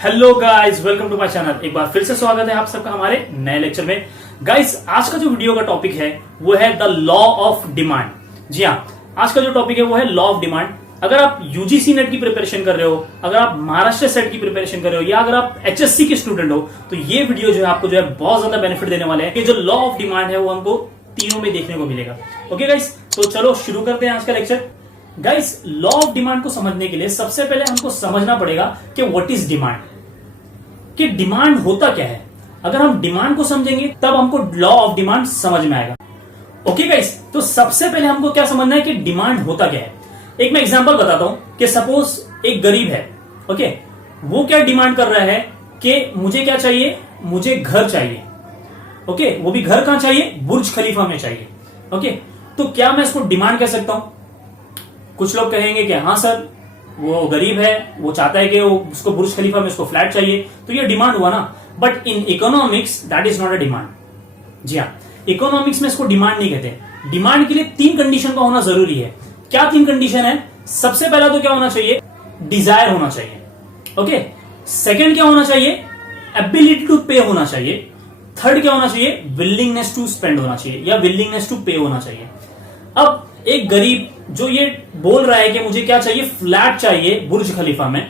Hello guys, welcome to my channel. एक बार फिर से स्वागत है आप सबका हमारे नए लेक्चर में। गाइस, आज का जो वीडियो का टॉपिक है वो है द लॉ ऑफ डिमांड। जी हाँ, आज का जो टॉपिक है वो है लॉ ऑफ डिमांड। अगर आप यूजीसी नेट की प्रिपरेशन कर रहे हो, अगर आप महाराष्ट्र सेट की प्रिपरेशन कर रहे हो या अगर आप एचएससी के स्टूडेंट हो तो ये वीडियो जो है आपको जो है बहुत ज्यादा बेनिफिट देने वाले हैं कि जो लॉ ऑफ डिमांड है वो हमको तीनों में देखने को मिलेगा। ओके गाइस, तो चलो शुरू करते हैं आज का lecture. Guys, law of demand को समझने के लिए सबसे पहले हमको समझना पड़ेगा कि व्हाट इज डिमांड, कि डिमांड होता क्या है। अगर हम डिमांड को समझेंगे तब हमको लॉ ऑफ डिमांड समझ में आएगा। ओके गाइस, तो सबसे पहले हमको क्या समझना है कि डिमांड होता क्या है। एक मैं एग्जांपल बताता हूं कि सपोज एक गरीब है, ओके, वो क्या डिमांड कर रहा है कि मुझे क्या चाहिए, मुझे घर चाहिए। ओके, वो भी घर कहां चाहिए, बुर्ज खलीफा में चाहिए। ओके, तो क्या मैं इसको डिमांड कह सकता हूं? कुछ लोग कहेंगे कि हाँ सर, वो गरीब है, वो चाहता है कि वो उसको बुर्ज खलीफा में उसको फ्लैट चाहिए, तो ये डिमांड हुआ ना। But in economics that is not a demand. जी हाँ, इकोनॉमिक्स में इसको डिमांड नहीं कहते। डिमांड के लिए तीन कंडीशन का होना जरूरी है। क्या तीन कंडीशन है? सबसे पहला तो क्या होना चाहिए, डिजायर होना चाहिए। ओके, सेकंड क्या होना चाहिए, एबिलिटी टू पे होना चाहिए। थर्ड क्या होना चाहिए, विलिंगनेस टू स्पेंड होना चाहिए या विलिंगनेस टू पे होना चाहिए। अब एक गरीब जो ये बोल रहा है कि मुझे क्या चाहिए, फ्लैट चाहिए बुर्ज खलीफा में,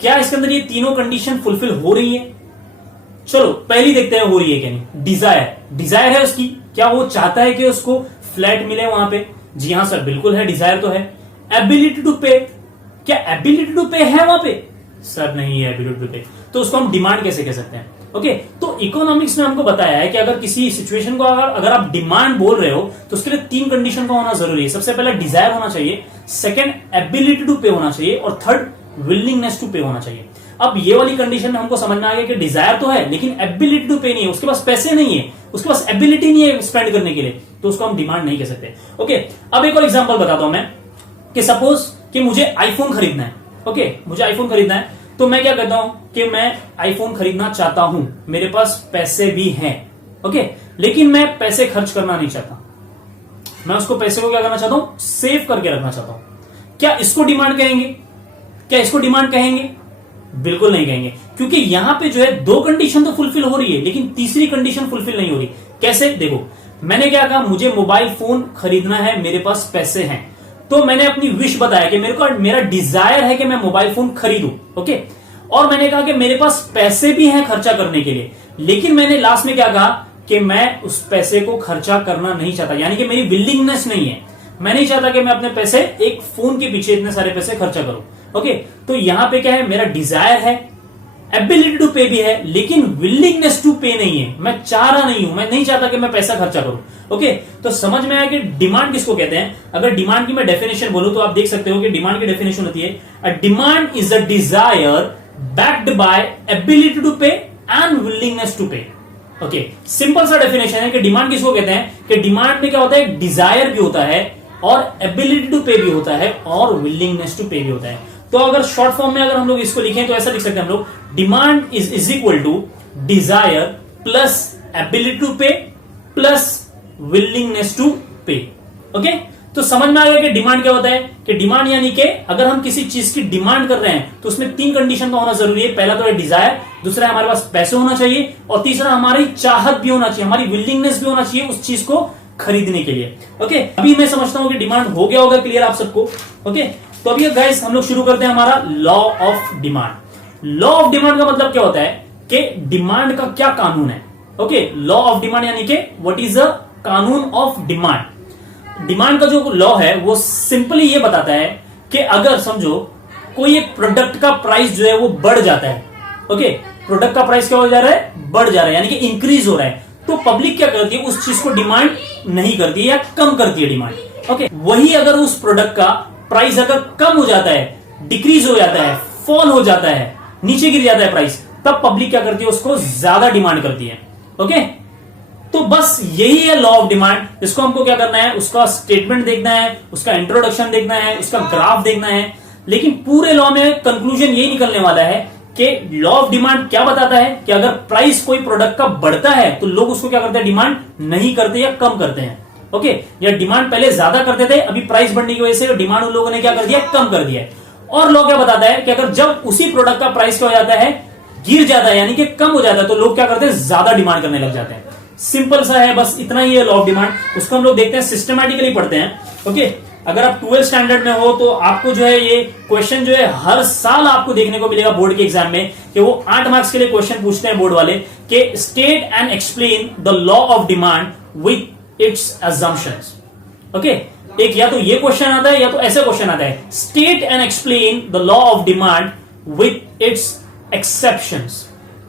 क्या इसके अंदर ये तीनों कंडीशन फुलफिल हो रही है? चलो पहली देखते हैं हो रही है कि नहीं। डिजायर है उसकी, क्या वो चाहता है कि उसको फ्लैट मिले वहां पे? जी हाँ सर, बिल्कुल है, डिजायर तो है। एबिलिटी टू पे, क्या एबिलिटी टू पे है वहां पे? सर नहीं है एबिलिटी टू पे, तो उसको हम डिमांड कैसे कह सकते हैं? ओके, तो इकोनॉमिक्स में हमको बताया है कि अगर किसी सिचुएशन को अगर आप डिमांड बोल रहे हो तो उसके लिए तीन कंडीशन का होना जरूरी है। सबसे पहले डिजायर होना चाहिए, सेकंड एबिलिटी टू पे होना चाहिए और थर्ड विलिंगनेस टू पे होना चाहिए। अब ये वाली कंडीशन में हमको समझना आ गया कि डिजायर तो है लेकिन एबिलिटी टू पे नहीं है, उसके पास पैसे नहीं है, उसके पास एबिलिटी नहीं है स्पेंड करने के लिए, तो उसको हम डिमांड नहीं कह सकते। ओके, अब एक और एग्जांपल बताता हूं मैं कि सपोज कि मुझे आईफोन खरीदना है। ओके, मुझे आईफोन खरीदना है तो मैं क्या कहता हूं कि मैं आईफोन खरीदना चाहता हूं, मेरे पास पैसे भी हैं। ओके, लेकिन मैं पैसे खर्च करना नहीं चाहता, मैं उसको पैसे को क्या करना चाहता हूं, सेव करके रखना चाहता हूं। क्या इसको डिमांड कहेंगे? क्या इसको डिमांड कहेंगे? बिल्कुल नहीं कहेंगे, क्योंकि यहां पे जो है दो कंडीशन तो फुलफिल हो रही है लेकिन तीसरी कंडीशन फुलफिल नहीं हो रही। कैसे? देखो, मैंने क्या कहा, मुझे मोबाइल फोन खरीदना है, मेरे पास पैसे हैं, तो मैंने अपनी विश बताया कि मेरा डिजायर है कि मैं मोबाइल फोन खरीदूं। ओके, और मैंने कहा कि मेरे पास पैसे भी हैं खर्चा करने के लिए, लेकिन मैंने लास्ट में क्या कहा कि मैं उस पैसे को खर्चा करना नहीं चाहता, यानी कि मेरी विलिंगनेस नहीं है, मैं नहीं चाहता कि मैं अपने पैसे एक फोन के पीछे इतने सारे पैसे खर्चा करूं। ओके, तो यहां पे क्या है, मेरा डिजायर है, एबिलिटी टू पे भी है, लेकिन विलिंगनेस टू पे नहीं है, मैं चाह रहा नहीं हूं, मैं नहीं चाहता कि मैं पैसा खर्चा करूं। ओके, तो समझ में आया कि डिमांड किसको कहते हैं। अगर डिमांड की मैं डेफिनेशन बोलूं तो आप देख सकते हो कि डिमांड की डेफिनेशन होती है, a demand is a desire backed by ability to pay and willingness to pay। Okay, simple सा डेफिनेशन है कि डिमांड किसको कहते हैं कि डिमांड में क्या होता है, डिजायर भी होता है और एबिलिटी टू पे भी होता है और विलिंगनेस टू पे भी होता है। तो अगर शॉर्ट फॉर्म में अगर हम लोग इसको लिखें तो ऐसा लिख सकते हैं हम लोग, demand is equal to desire plus ability to pay plus willingness to pay. Okay, तो समझ में आ गया कि डिमांड क्या होता है कि डिमांड यानी कि अगर हम किसी चीज की डिमांड कर रहे हैं तो उसमें तीन कंडीशन का होना जरूरी है। पहला तो है डिजायर, दूसरा है हमारे पास पैसे होना चाहिए और तीसरा हमारी चाहत भी होना चाहिए, हमारी विलिंगनेस भी होना चाहिए उस चीज को खरीदने के लिए। ओके, अभी मैं समझता हूं कि डिमांड हो गया होगा क्लियर आप सबको। ओके, तो अभी गाइस हम लोग शुरू करते हैं हमारा law of demand. Law of demand का मतलब क्या होता है कि डिमांड का क्या कानून है। ओके, लॉ ऑफ डिमांड यानी कि व्हाट इज अ कानून ऑफ डिमांड। डिमांड का जो लॉ है वो सिंपली ये बताता है कि अगर समझो कोई एक प्रोडक्ट का प्राइस जो है वो बढ़ जाता है। ओके, प्रोडक्ट का प्राइस क्या हो जा रहा है, बढ़ जा रहा है, यानी कि इंक्रीज हो रहा है, तो पब्लिक क्या करती है, उस चीज को डिमांड नहीं करती है या कम करती है डिमांड। ओके, वही अगर उस प्रोडक्ट का प्राइस अगर कम हो जाता है, डिक्रीज हो जाता है, फॉल हो जाता है, नीचे गिर जाता है प्राइस, तब पब्लिक क्या करती है, उसको ज्यादा डिमांड करती है। ओके, तो बस यही है लॉ ऑफ डिमांड। इसको हमको क्या करना है, उसका स्टेटमेंट देखना है, उसका इंट्रोडक्शन देखना है, उसका ग्राफ देखना है, लेकिन पूरे लॉ में कंक्लूजन यही निकलने वाला है कि लॉ ऑफ डिमांड क्या बताता है कि अगर प्राइस कोई प्रोडक्ट का बढ़ता है तो लोग उसको क्या करते हैं, डिमांड नहीं करते या कम करते हैं। ओके, या डिमांड पहले ज्यादा करते थे, अभी प्राइस बढ़ने की वजह से डिमांड उन लोगों ने क्या कर दिया, कम कर दिया। और लॉ क्या बताता है कि अगर जब उसी प्रोडक्ट का प्राइस क्या हो जाता है, गिर जाता है यानी कि कम हो जाता है तो लोग क्या करते हैं, ज्यादा डिमांड करने लग जाते हैं। सिंपल सा है, बस इतना ही है लॉ ऑफ डिमांड। उसको हम लोग देखते हैं, सिस्टमैटिकली पढ़ते हैं। ओके, अगर आप 12th स्टैंडर्ड में हो तो आपको जो है ये क्वेश्चन जो है हर साल आपको देखने को मिलेगा बोर्ड के एग्जाम में, कि वो 8 मार्क्स के लिए क्वेश्चन पूछते हैं बोर्ड वाले, कि state and explain the law of demand with its assumptions. Okay, एक या तो ये क्वेश्चन आता है या तो ऐसा क्वेश्चन आता है, state and explain the law of demand with its exceptions.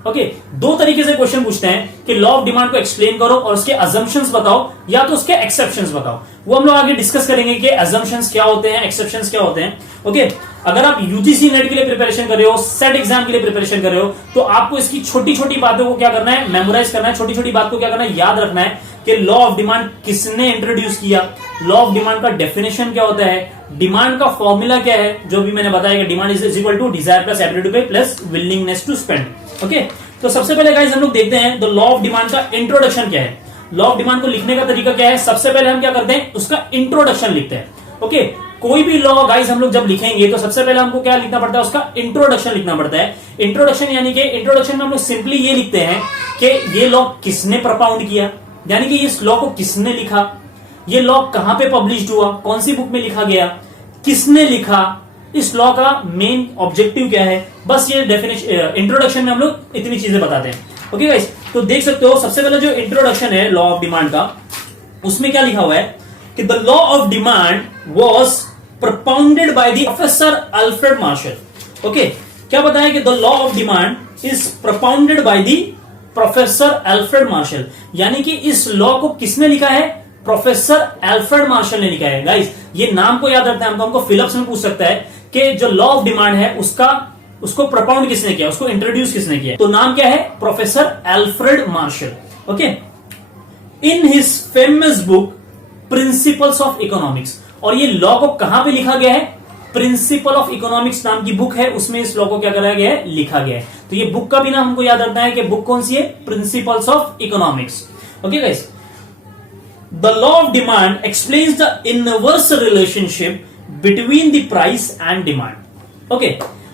Okay, दो तरीके से क्वेश्चन पूछते हैं कि लॉ ऑफ डिमांड को एक्सप्लेन करो और उसके अजम्पशंस बताओ या तो उसके एक्सेप्शंस बताओ। वो हम लोग आगे डिस्कस करेंगे कि अजम्पशंस क्या होते हैं, एक्सेप्शंस क्या होते हैं। ओके, अगर आप यूजीसी नेट के लिए प्रिपरेशन कर रहे हो, सेट एग्जाम के लिए प्रिपरेशन कर रहे हो, तो आपको इसकी छोटी छोटी बातों को क्या करना है, मेमोराइज करना है। छोटी छोटी बात को क्या करना है, याद रखना है कि लॉ ऑफ डिमांड किसने इंट्रोड्यूस किया, लॉ ऑफ डिमांड का डेफिनेशन क्या होता है, डिमांड का फॉर्मूला क्या है, जो भी मैंने बताया कि demand is equal to desire plus ability to pay plus willingness to spend. Okay, तो सबसे पहले गाइस हम लोग देखते हैं द लॉ ऑफ डिमांड का इंट्रोडक्शन क्या है। लॉ ऑफ डिमांड को लिखने का तरीका क्या है, सबसे पहले हम क्या करते हैं, उसका इंट्रोडक्शन लिखते हैं। ओके, कोई भी लॉ गाइस हम लोग जब लिखेंगे तो सबसे पहले हमको क्या लिखना पड़ता है, उसका इंट्रोडक्शन लिखना पड़ता है। इंट्रोडक्शन यानी कि इंट्रोडक्शन में हम लोग सिंपली ये लिखते हैं कि ये लॉ किसने प्रपाउंड किया, यानी कि इस लॉ को किसने लिखा, ये लॉ कहां पे पब्लिश हुआ, कौन सी बुक में लिखा गया, किसने लिखा, इस लॉ का मेन ऑब्जेक्टिव क्या है। बस ये डेफिनेशन इंट्रोडक्शन में हम लोग इतनी चीजें बताते हैं। ओके गाइस, तो देख सकते हो सबसे पहले जो इंट्रोडक्शन है लॉ ऑफ डिमांड का, उसमें क्या लिखा हुआ है कि the law of demand was propounded by the professor Alfred Marshall. Okay, क्या बताया कि the law of demand is propounded by the professor Alfred Marshall, यानी कि इस लॉ को किसने लिखा है, प्रोफेसर अल्फ्रेड मार्शल ने लिखा है। गाइस, ये नाम को याद रखना है, हमको फिलअप्स में पूछ सकता है कि जो लॉ ऑफ डिमांड है उसको propound किसने किया, उसको इंट्रोड्यूस किसने किया, तो नाम क्या है, professor Alfred Marshall. Okay, in his famous book principles of economics, और ये लॉ को कहां पे लिखा गया है, प्रिंसिपल ऑफ इकोनॉमिक्स नाम की बुक है, उसमें इस लॉ को क्या करा गया है, लिखा गया है। तो ये बुक का भी नाम हमको याद रखना है कि बुक कौन सी है, principles of economics. Okay guys, the law of demand explains the inverse relationship between the price and demand. Okay,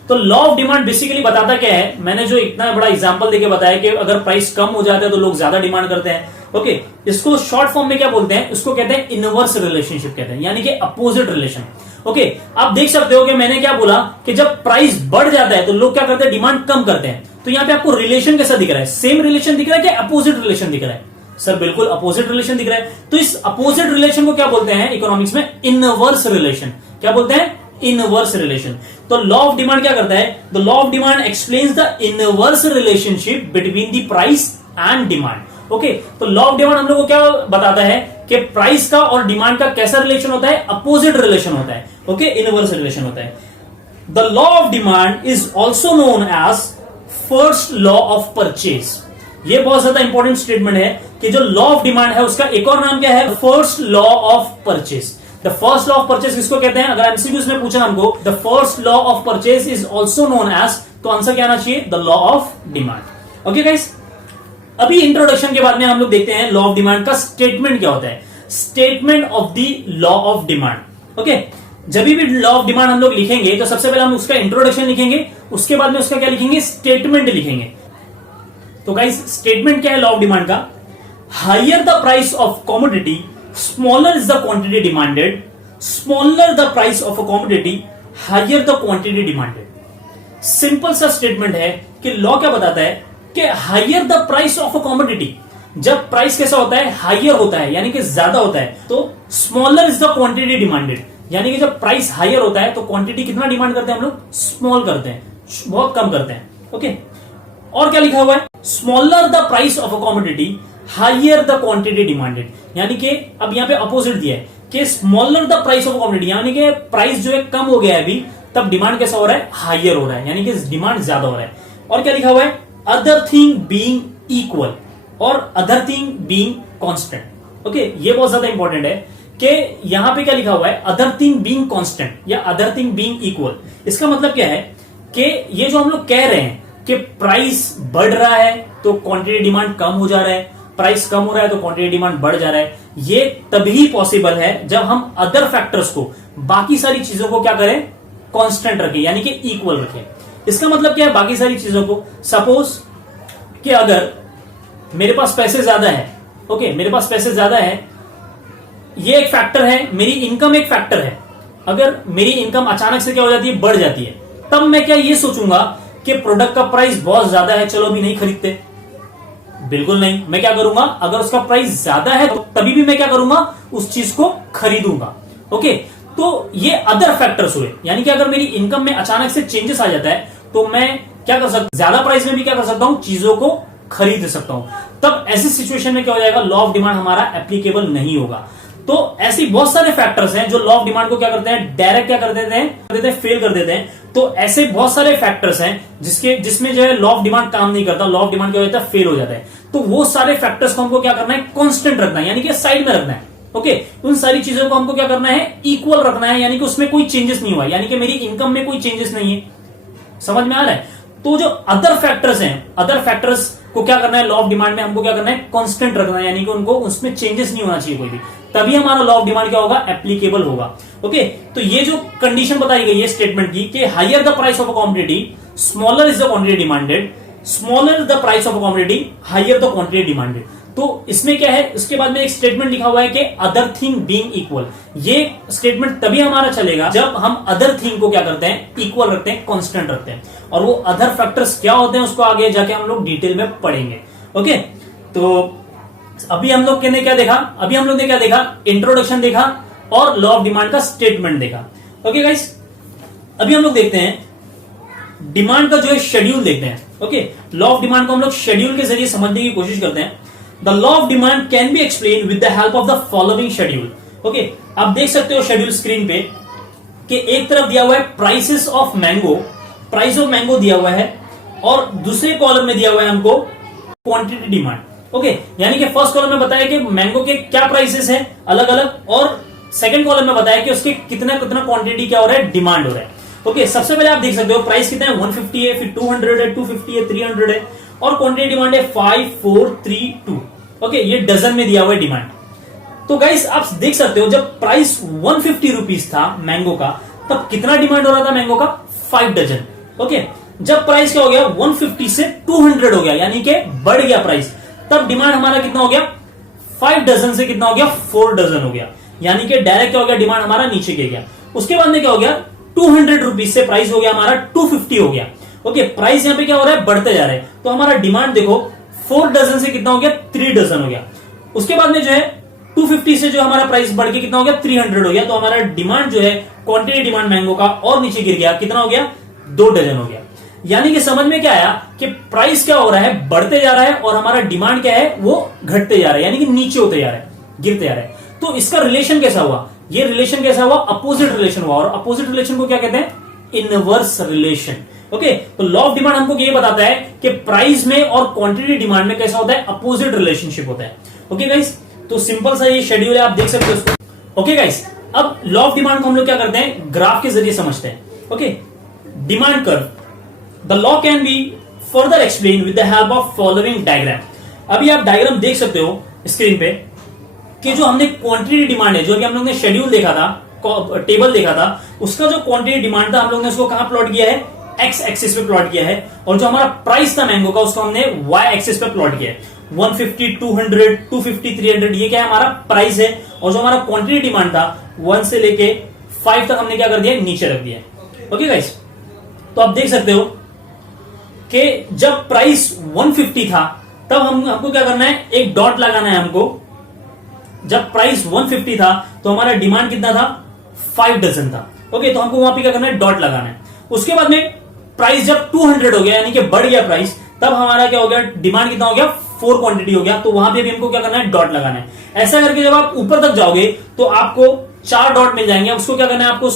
तो लॉ ऑफ डिमांड बेसिकली बताता क्या है, मैंने जो इतना बड़ा एग्जांपल देके बताया कि अगर प्राइस कम हो जाता है तो लोग ज्यादा डिमांड करते हैं। ओके, इसको शॉर्ट फॉर्म में क्या बोलते हैं, इसको कहते हैं इनवर्स रिलेशनशिप कहते हैं, यानी कि अपोजिट रिलेशन। ओके, आप देख सकते हो कि मैंने क्या बोला कि जब प्राइस बढ़ जाता है तो लोग क्या करते हैं, डिमांड कम करते हैं। तो यहाँ पे आपको रिलेशन कैसा दिख रहा है, सेम रिलेशन दिख रहा है कि अपोजिट रिलेशन दिख रहा है, सर बिल्कुल अपोजिट रिलेशन दिख रहा है। तो इस अपोजिट रिलेशन को क्या बोलते हैं इकोनॉमिक्स में, इनवर्स रिलेशन। क्या बोलते हैं, इनवर्स रिलेशन। तो लॉ ऑफ डिमांड क्या करता है, the law of demand explains the inverse relationship between the price and demand. Okay, तो लॉ ऑफ डिमांड हम लोग को क्या बताता है कि प्राइस का और डिमांड का कैसा रिलेशन होता है, अपोजिट रिलेशन होता है। ओके, इनवर्स रिलेशन होता है। The law of demand is also known as first law of purchase. ये बहुत ज्यादा इंपॉर्टेंट स्टेटमेंट है कि जो लॉ ऑफ डिमांड है उसका एक और नाम क्या है, first law of purchase. The first law of purchase किसको कहते हैं, अगर एमसीक्यूज में पूछा हमको the first law of purchase is also known as, तो आंसर क्या आना चाहिए, the law of demand. Okay guys, अभी इंट्रोडक्शन के बाद में हम लोग देखते हैं लॉ ऑफ डिमांड का स्टेटमेंट क्या होता है, statement of the law of demand. Okay, जब भी लॉ ऑफ डिमांड हम लोग लिखेंगे तो सबसे पहले हम उसका इंट्रोडक्शन लिखेंगे, उसके बाद में उसका क्या लिखेंगे, स्टेटमेंट लिखेंगे। तो गाइस, स्टेटमेंट क्या है लॉ ऑफ डिमांड का, higher the price of commodity smaller is the quantity demanded, smaller the price of a commodity higher the quantity demanded. Simple सा स्टेटमेंट है कि लॉ क्या बताता है कि higher the price of a commodity, जब price कैसा होता है, हायर होता है यानी कि ज्यादा होता है, तो smaller is the quantity demanded, यानी कि जब प्राइस हायर होता है तो क्वांटिटी कितना डिमांड करते हैं हम लोग, स्मॉल करते हैं, बहुत कम करते हैं। ओके, और क्या लिखा हुआ है, smaller the price of a commodity higher the quantity demanded, यानी कि अब यहां पे अपोजिट दिया है कि smaller the price of commodity, यानी कि प्राइस जो है कम हो गया है अभी, तब डिमांड कैसा हो रहा है, हायर हो रहा है, यानी कि डिमांड ज्यादा हो रहा है। और क्या लिखा हुआ है, अदर थिंग बीइंग इक्वल और other thing being constant. Okay, ये बहुत ज्यादा इंपॉर्टेंट है कि यहां पे क्या लिखा हुआ है, अदर थिंग बीइंग कांस्टेंट या अदर थिंग बीइंग इक्वल। इसका मतलब क्या है कि ये जो हम लोग कह रहे हैं कि प्राइस बढ़ रहा है तो क्वांटिटी डिमांड कम हो जा रहा है, प्राइस कम हो रहा है तो क्वांटिटी डिमांड बढ़ जा रहा है, ये तभी पॉसिबल है जब हम अदर फैक्टर्स को, बाकी सारी चीजों को क्या करें, कांस्टेंट रखें, यानी कि इक्वल रखें। इसका मतलब क्या है बाकी सारी चीजों को, सपोज कि अगर मेरे पास पैसे ज्यादा है, ओके मेरे पास पैसे ज्यादा है, ये एक फैक्टर है, मेरी इनकम एक फैक्टर है। अगर मेरी इनकम अचानक से क्या हो जाती है, बढ़ जाती है, तब मैं क्या ये सोचूंगा कि प्रोडक्ट का प्राइस बहुत ज्यादा है, चलो अभी नहीं खरीदते, बिल्कुल नहीं। मैं क्या करूंगा, अगर उसका प्राइस ज्यादा है तो तभी भी मैं क्या करूंगा, उस चीज को खरीदूंगा। ओके, तो ये अदर फैक्टर्स हुए, यानी कि अगर मेरी इनकम में अचानक से चेंजेस आ जाता है तो मैं क्या कर सकता, ज्यादा प्राइस में भी क्या कर सकता हूं, चीजों को खरीद सकता हूं। तब ऐसी सिचुएशन में क्या हो जाएगा, लॉ ऑफ डिमांड हमारा एप्लीकेबल नहीं होगा। तो ऐसी बहुत सारे फैक्टर्स हैं जो लॉ ऑफ डिमांड को क्या करते हैं, डायरेक्ट क्या कर देते हैं, फेल कर देते हैं। तो ऐसे बहुत सारे फैक्टर्स हैं जिसमें जो है लॉ ऑफ डिमांड काम नहीं करता, लॉ ऑफ डिमांड क्या हो जाता है, फेल हो जाता है। तो वो सारे फैक्टर्स को हमको क्या करना है, कांस्टेंट रखना है, यानी कि साइड में रखना है। ओके, उन सारी चीजों को हमको क्या करना है, इक्वल रखना है, यानी कि उसमें कोई चेंजेस नहीं हुआ, यानी कि मेरी इनकम में कोई चेंजेस नहीं है। समझ में आ रहा है? तो जो अदर फैक्टर्स हैं, अदर फैक्टर्स को क्या करना है, लॉ ऑफ डिमांड में हमको क्या करना है, कांस्टेंट रखना है, यानी कि उनको उसमें चेंजेस नहीं होना चाहिए कोई भी, तभी हमारा लॉ ऑफ डिमांड क्या होगा, एप्लीकेबल होगा। ओके, तो ये जो कंडीशन बताई गई है स्टेटमेंट की कि higher the price of a commodity, smaller is the quantity demanded, smaller the price of a commodity, higher the quantity demanded. तो इसमें क्या है, उसके बाद में एक स्टेटमेंट लिखा हुआ है कि अदर थिंग बीइंग इक्वल। ये स्टेटमेंट तभी हमारा चलेगा जब हम अदर थिंग को क्या करते हैं, इक्वल रखते हैं, कांस्टेंट रखते हैं। और वो अदर फैक्टर्स क्या होते हैं उसको आगे जाके हम लोग डिटेल में पढ़ेंगे। ओके, तो अभी हम लोग ने क्या देखा, अभी हम लोग ने क्या देखा, इंट्रोडक्शन देखा और लॉ ऑफ डिमांड का स्टेटमेंट देखा। ओके गाइस, अभी हम लोग देखते हैं डिमांड का जो है शेड्यूल देखते हैं। ओके, लॉ ऑफ डिमांड को हम लोग शेड्यूल के जरिए समझने की कोशिश करते हैं। The law of demand can be explain with the help of the following schedule. Okay, आप देख सकते हो शेड्यूल स्क्रीन पे कि एक तरफ दिया हुआ है prices of mango, price of mango दिया हुआ है, और दूसरे कॉलम में दिया हुआ है हमको क्वांटिटी डिमांड। ओके, यानी कि फर्स्ट कॉलम में बताया कि मैंगो के क्या प्राइसेस है अलग अलग, और सेकंड कॉलम में बताया कि उसके कितना कितना क्वांटिटी क्या हो रहा है, डिमांड हो रहा है। ओके, सबसे पहले आप देख सकते हो प्राइस कितना है, 150 है, फिर 200 है, 250 है, 300 है, और क्वांटिटी डिमांड है 5, 4, 3, 2। ओके, ये डजन में दिया हुआ है डिमांड। तो गाइस आप देख सकते हो जब प्राइस 150 रुपीज था मैंगो का, तब कितना डिमांड हो रहा था मैंगो का, 5 डजन। ओके, जब प्राइस क्या हो गया, 150 से 200 हो गया, यानी कि बढ़ गया प्राइस, तब डिमांड हमारा कितना हो गया, 5 डजन से कितना हो गया, 4 डजन हो गया, यानी कि डायरेक्ट क्या हो गया, डिमांड हमारा नीचे गिर गया। उसके बाद में क्या हो गया, 200 रुपीज से प्राइस हो गया हमारा 250 हो गया। ओके, प्राइस यहां पे क्या हो रहा है, बढ़ते जा रहे हैं, तो हमारा डिमांड देखो 4 डजन से कितना हो गया, 3 डजन हो गया। उसके बाद में जो है 250 से जो हमारा प्राइस बढ़ के कितना हो गया, 300 हो गया, तो हमारा डिमांड जो है, क्वांटिटी डिमांड मैंगो का और नीचे गिर गया, कितना हो गया, 2 डजन हो गया। यानी कि समझ में क्या आया कि प्राइस क्या हो रहा है, बढ़ते जा रहा है, और हमारा डिमांड क्या है, वो घटते जा रहा है, यानी कि नीचे होते जा रहा है, गिरते जा रहा है। तो इसका रिलेशन कैसा हुआ, ये रिलेशन कैसा हुआ, अपोजिट रिलेशन हुआ, और अपोजिट रिलेशन को क्या कहते हैं, इनवर्स रिलेशन। ओके, तो लॉ ऑफ डिमांड हमको ये बताता है कि प्राइस में और क्वांटिटी डिमांड में कैसा होता है, अपोजिट रिलेशनशिप होता है। ओके गाइस, तो सिंपल सा ये शेड्यूल है, आप देख सकते हो उसको। ओके गाइस, अब लॉ ऑफ डिमांड को हम लोग क्या करते हैं, ग्राफ के जरिए समझते हैं। Okay, demand curve, the law can be further explain with the help of following diagram. अभी आप डायग्राम देख सकते हो स्क्रीन पे कि जो हमने क्वांटिटी डिमांड है, जो कि हम लोग ने शेड्यूल देखा था, टेबल देखा था, उसका जो क्वांटिटी डिमांड था हम लोग ने उसको कहां प्लॉट किया है, एक्स एक्सिस पे प्लॉट किया है, और जो हमारा प्राइस था मैंगो का उसको हमने वाई एक्सिस पे प्लॉट किया है। 150, 200, 250, 300, ये क्या है, हमारा प्राइस है, और जो हमारा क्वांटिटी डिमांड था 1 से लेके 5 तक हमने क्या कर दिया, नीचे रख दिया। ओके गाइस, तो आप देख सकते हो कि जब प्राइस 150 था तब हमको क्या करना है, एक डॉट लगाना है हमको। जब प्राइस 150 था तो हमारा डिमांड कितना था, 5 डजन था। ओके, तो हमको वहां पे क्या करना है, डॉट लगाना है। उसके बाद में प्राइस जब 200 हो गया, यानी कि बढ़ गया प्राइस, तब हमारा क्या हो गया, डिमांड कितना हो गया, 4 क्वांटिटी हो गया, तो वहां पे भी हमको क्या करना है, डॉट लगाना है। ऐसा करके जब आप ऊपर तक जाओगे तो आपको 4 डॉट मिल जाएंगे। उसको क्या करना है, आपको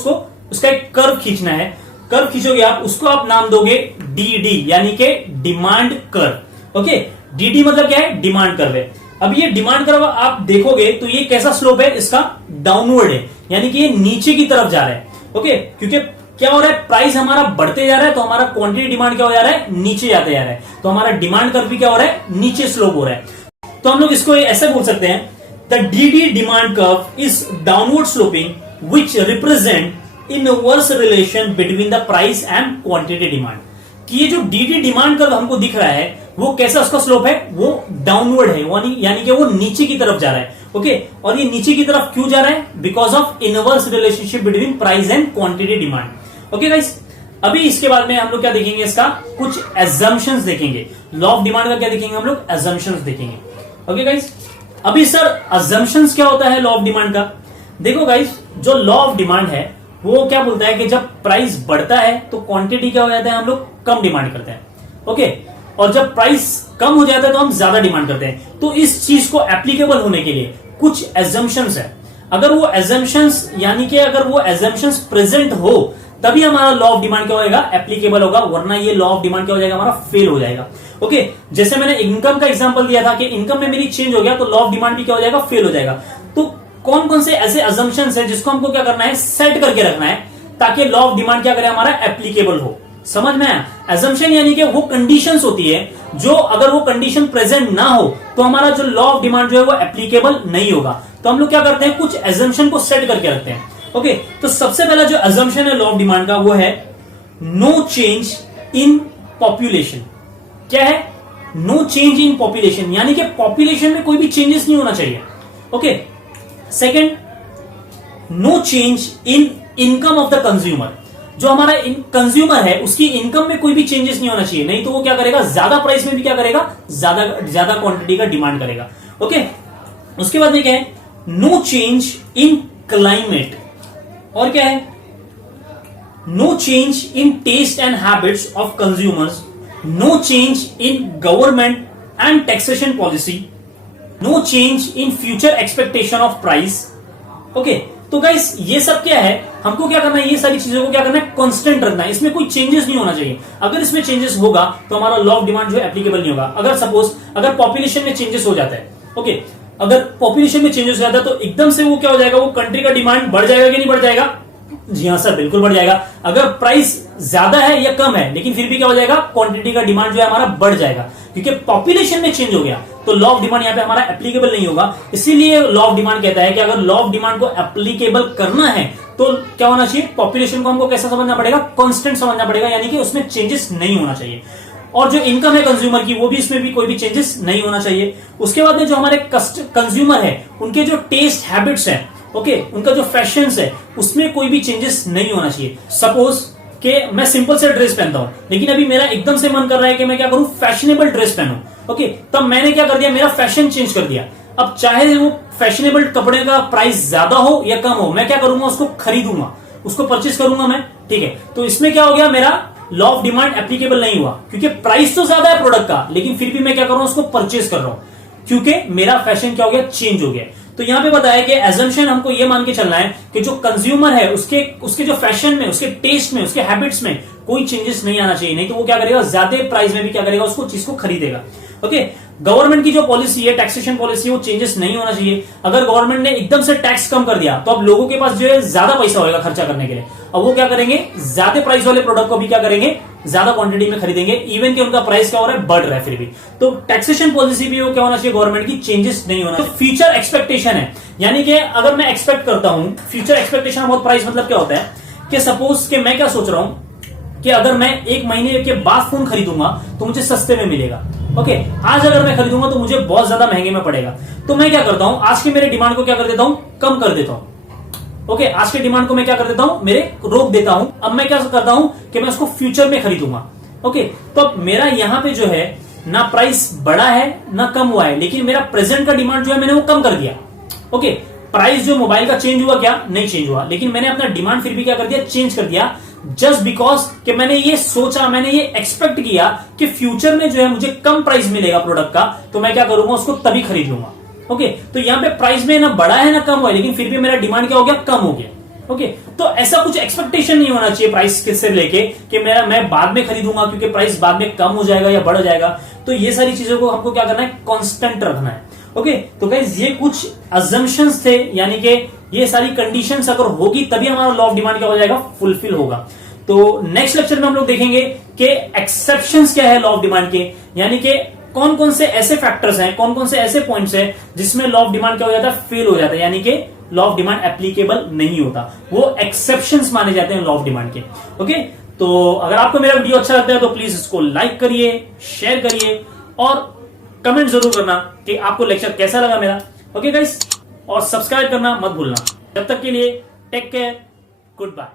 उसका एक कर्व खींचना है। कर्व खींचोगे आप, उसको आप नाम दोगे डीडी, यानी कि डिमांड कर्व। ओके, डीडी मतलब क्या है, डिमांड कर्व है। अब ये डिमांड कर्व आप देखोगे तो ये कैसा स्लोप है, इसका डाउनवर्ड है, यानी कि ये नीचे की तरफ जा रहा है। ओके, क्योंकि क्या हो रहा है, प्राइस हमारा बढ़ते जा रहा है, तो हमारा क्वांटिटी डिमांड क्या हो जा रहा है, नीचे जाते जा रहा है, तो हमारा डिमांड कर्व भी क्या हो रहा है, नीचे स्लोप हो रहा है। तो हम लोग इसको ऐसे बोल सकते हैं, the DD demand curve is downward sloping which represent inverse relation between the price and quantity demand. कि ये जो डी डिमांड कर्व हमको दिख रहा है वो कैसा उसका स्लोप है, वो डाउनवर्ड है, यानी कि वो नीचे की तरफ जा रहा है। ओके, और ये नीचे की तरफ क्यों जा रहा है? Because of inverse relationship between price and quantity demand. Okay guys, अभी इसके बाद में हम लोग क्या देखेंगे, इसका कुछ एजम्पशंस देखेंगे। लॉ ऑफ डिमांड का क्या देखेंगे हम लोग? एजम्पशंस देखेंगे। ओके गाइस, अभी सर एजम्पशंस क्या होता है लॉ ऑफ डिमांड का? देखो गाइस, जो लॉ ऑफ डिमांड है वो क्या बोलता है कि जब प्राइस बढ़ता है तो क्वांटिटी क्या हो जाता है, हम लोग कम डिमांड करते हैं। ओके, और जब प्राइस कम हो जाता है तो हम ज्यादा डिमांड करते हैं। तो इस चीज को एप्लीकेबल होने के लिए कुछ एजम्पशंस है। अगर वो एजम्पशंस यानी कि अगर वो एजम्पशंस प्रेजेंट हो तभी हमारा लॉ ऑफ डिमांड क्या होगा, एप्लीकेबल होगा, वरना ये लॉ ऑफ डिमांड क्या हो जाएगा, हमारा फेल हो जाएगा। ओके, जैसे मैंने इनकम का एग्जांपल दिया था कि इनकम में मेरी चेंज हो गया तो लॉ ऑफ डिमांड भी क्या हो जाएगा, फेल हो जाएगा। तो कौन कौन से ऐसे अजम्पशंस है जिसको हमको क्या करना है, सेट करके रखना है ताकि लॉ ऑफ डिमांड क्या करे, हमारा एप्लीकेबल हो। समझ में आया? एजम्पशन यानी कि वो कंडीशंस होती है जो अगर वो कंडीशन प्रेजेंट ना हो तो हमारा जो लॉ ऑफ डिमांड जो है वो एप्लीकेबल नहीं होगा। तो हम लोग क्या करते हैं, कुछ एजम्पशन को सेट करके रखते हैं। ओके, तो सबसे पहला जो एजम्पशन है लॉ ऑफ डिमांड का वो है नो चेंज इन पॉपुलेशन। क्या है? नो चेंज इन पॉपुलेशन, यानी कि पॉपुलेशन में कोई भी चेंजेस नहीं होना चाहिए। Okay, second, no change in income of the consumer. जो हमारा कंज्यूमर है उसकी इनकम में कोई भी चेंजेस नहीं होना चाहिए, नहीं तो वो क्या करेगा, ज्यादा प्राइस में भी क्या करेगा, ज्यादा क्वांटिटी का डिमांड करेगा। ओके, उसके बाद में क्या है, नो चेंज इन क्लाइमेट, और क्या है, no change in taste and habits of consumers, no change in government and taxation policy, no change in future expectation of price. Okay, तो गाइस ये सब क्या है, हमको क्या करना है, ये सारी चीजों को क्या करना है, कांस्टेंट रखना है, इसमें कोई चेंजेस नहीं होना चाहिए। अगर इसमें चेंजेस होगा तो हमारा लॉ ऑफ डिमांड जो है एप्लीकेबल नहीं होगा। अगर सपोज अगर पॉपुलेशन में चेंजेस हो जाता है, ओके, अगर पॉपुलेशन में चेंजेस हो जाता है तो एकदम से वो क्या हो जाएगा, वो कंट्री का डिमांड बढ़ जाएगा कि नहीं बढ़ जाएगा? जी हाँ सर, बिल्कुल बढ़ जाएगा। अगर प्राइस ज्यादा है या कम है लेकिन फिर भी क्या हो जाएगा, क्वांटिटी का डिमांड जो है हमारा बढ़ जाएगा, क्योंकि पॉपुलेशन में चेंज हो गया तो लॉ ऑफ डिमांड यहाँ पे हमारा एप्लीकेबल नहीं होगा। इसीलिए लॉ ऑफ डिमांड कहता है कि अगर लॉ ऑफ डिमांड को एप्लीकेबल करना है तो क्या होना चाहिए, पॉपुलेशन को हमको कैसा समझना पड़ेगा, कांस्टेंट समझना पड़ेगा, यानी कि उसमें चेंजेस नहीं होना चाहिए। और जो इनकम है कंज्यूमर की वो भी, इसमें भी कोई भी चेंजेस नहीं होना चाहिए। उसके बाद में जो हमारे कंज्यूमर है उनके जो टेस्ट हैबिट्स है, ओके, उनका जो फैशन है उसमें कोई भी चेंजेस नहीं होना चाहिए। सपोज कि मैं सिंपल से ड्रेस पहनता हूं लेकिन अभी मेरा एकदम से मन कर रहा है कि मैं क्या करूं, फैशनेबल ड्रेस पहनूं। ओके, तब मैंने क्या कर दिया, मेरा फैशन चेंज कर दिया। अब चाहे वो फैशनेबल कपड़े का प्राइस ज्यादा हो या कम हो, मैं क्या करूंगा, उसको खरीदूंगा, उसको परचेस करूंगा मैं। ठीक है, तो इसमें क्या हो गया, मेरा लॉ ऑफ डिमांड एप्लीकेबल नहीं हुआ, क्योंकि प्राइस तो ज्यादा है प्रोडक्ट का लेकिन फिर भी मैं क्या कर रहा हूं, उसको परचेस कर रहा हूं, क्योंकि मेरा फैशन क्या हो गया, चेंज हो गया। तो यहां पे बताया कि एजम्पशन हमको ये मान के चलना है कि जो कंज्यूमर है उसके जो फैशन में, उसके टेस्ट में, उसके हैबिट्स में कोई चेंजेस नहीं आना चाहिए, नहीं तो वो क्या करेगा, ज्यादा प्राइस में भी क्या करेगा, उसको चीज को खरीदेगा। ओके, गवर्नमेंट की जो पॉलिसी है, टैक्सेशन पॉलिसी, वो चेंजेस नहीं होना चाहिए। अगर गवर्नमेंट ने एकदम से टैक्स कम कर दिया तो अब लोगों के पास जो है ज्यादा पैसा होगा खर्चा करने के लिए, अब वो क्या करेंगे, ज्यादा प्राइस वाले प्रोडक्ट को भी क्या करेंगे, ज्यादा क्वांटिटी में खरीदेंगे, इवन कि उनका प्राइस क्या हो रहा है, बढ़ रहा है फिर भी। तो टैक्सेशन पॉलिसी भी वो क्या होना चाहिए, गवर्नमेंट की चेंजेस नहीं होना चाहिए। तो फ्यूचर एक्सपेक्टेशन है, यानी कि अगर मैं एक्सपेक्ट करता हूं, फ्यूचर एक्सपेक्टेशन ऑफ प्राइस मतलब क्या होता है कि सपोज कि मैं क्या सोच रहा हूं कि अगर मैं एक महीने के बाद फोन खरीदूंगा तो मुझे सस्ते में मिलेगा। ओके, आज अगर मैं खरीदूंगा तो मुझे बहुत ज्यादा महंगे में पड़ेगा। तो मैं क्या करता हूं, आज के मेरे डिमांड को क्या कर देता हूं, कम कर देता हूं। ओके, आज के डिमांड को मैं क्या कर देता हूं, मेरे रोक देता हूं। अब मैं क्या करता हूं कि मैं उसको फ्यूचर में खरीदूंगा। ओके, तो अब मेरा यहां पे जो है ना प्राइस बढ़ा है ना कम हुआ है, लेकिन मेरा प्रेजेंट का डिमांड जो है मैंने वो कम कर दिया। ओके, प्राइस जो मोबाइल का चेंज हुआ क्या, नहीं चेंज हुआ, लेकिन मैंने अपना डिमांड फिर भी क्या कर दिया, चेंज कर दिया, जस्ट बिकॉज कि मैंने ये सोचा, मैंने ये एक्सपेक्ट किया कि फ्यूचर में जो है मुझे कम प्राइस मिलेगा प्रोडक्ट का, तो मैं क्या करूंगा, उसको तभी खरीद लूंगा। ओके, तो यहां पे प्राइस में ना बढ़ा है ना कम हुआ है, लेकिन फिर भी मेरा डिमांड क्या हो गया, कम हो गया। ओके, तो ऐसा कुछ एक्सपेक्टेशन नहीं होना चाहिए प्राइस से लेके कि मैं बाद में खरीदूंगा क्योंकि प्राइस बाद में कम हो जाएगा या बढ़ जाएगा। तो ये सारी चीजों को हमको क्या करना है, कांस्टेंट रखना है। ओके, तो गाइस ये कुछ अजम्पशंस थे, यानी कि ये सारी कंडीशंस अगर होगी तभी हमारा लॉ ऑफ डिमांड क्या हो जाएगा, फुलफिल होगा। तो नेक्स्ट लेक्चर में हम लोग देखेंगे कि एक्सेप्शंस क्या है लॉ ऑफ डिमांड के, यानी कि कौन कौन से ऐसे फैक्टर्स हैं, कौन कौन से ऐसे पॉइंट्स हैं जिसमें लॉ ऑफ डिमांड क्या हो जाता है, फेल हो जाता है, यानी कि लॉ ऑफ डिमांड एप्लीकेबल नहीं होता, वो एक्सेप्शंस माने जाते हैं लॉ ऑफ डिमांड के। ओके, तो अगर आपको मेरा वीडियो अच्छा लगता है तो प्लीज इसको लाइक करिए, शेयर करिए और कमेंट जरूर करना कि आपको लेक्चर कैसा लगा मेरा। ओके गाइस, और सब्सक्राइब करना मत भूलना। जब तक के लिए टेक केयर, गुड बाय।